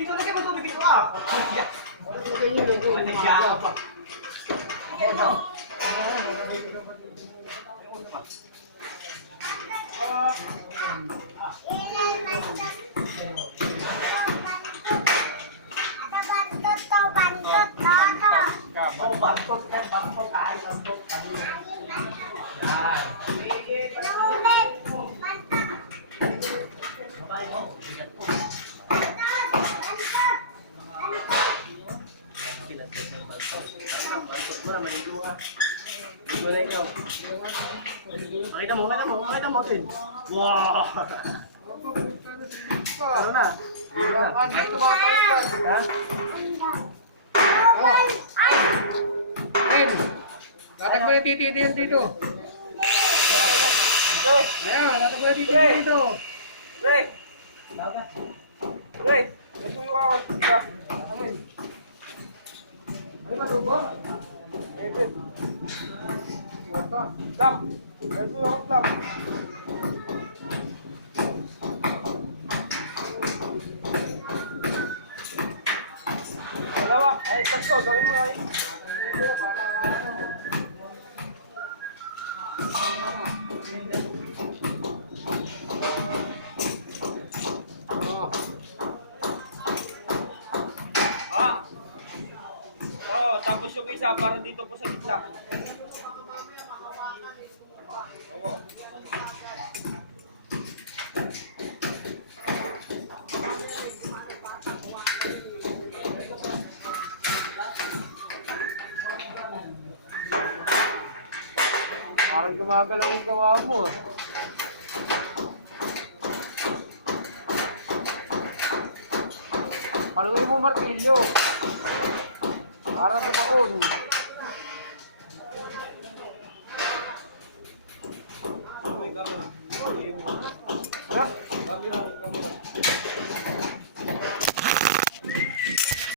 Dito lagi mo tubig dito ah. Ano siya? Ito. Pakita mo din. Wow! Ano na? Dito na. Ha? Ben, dapat mo na tititiyan dito. Ayan, dapat mo na tititiyan dito. Break! Break! Tapos yung isa para dito po sa gitna. Parang gumagalaw yung gawa mo ah. Paluin mo martilyo.